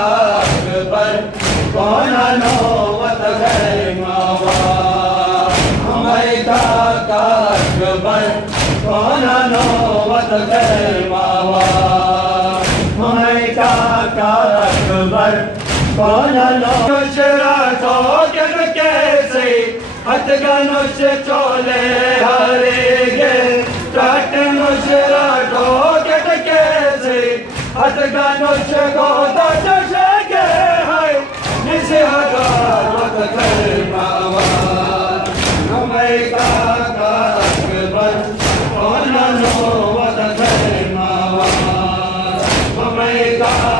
अकबर कौन नौबत गए मावा अकबर कौन नौबत गए मावा अकबर कौन नौशरा तो कैसे हथ गनुष चोले हरेगे टाट नुशरा तो कैसे हथ गनुष को दशगे है निसे हगावत करे मावा अकबर कौन नौबत करे मावा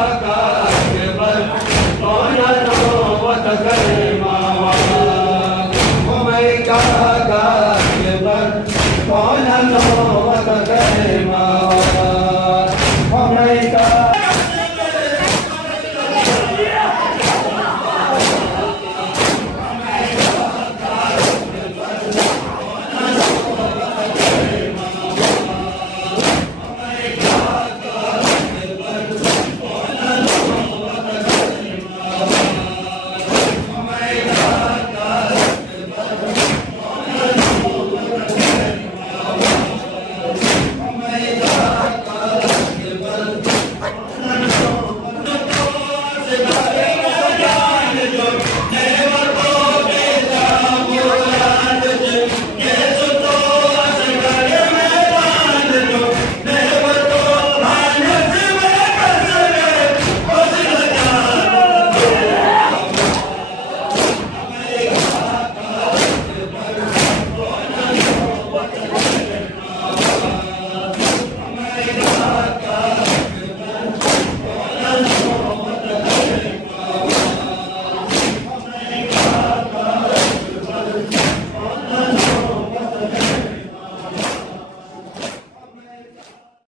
अकबर कौन नौबत करे मावा अकबर कौन नौबत करे मावा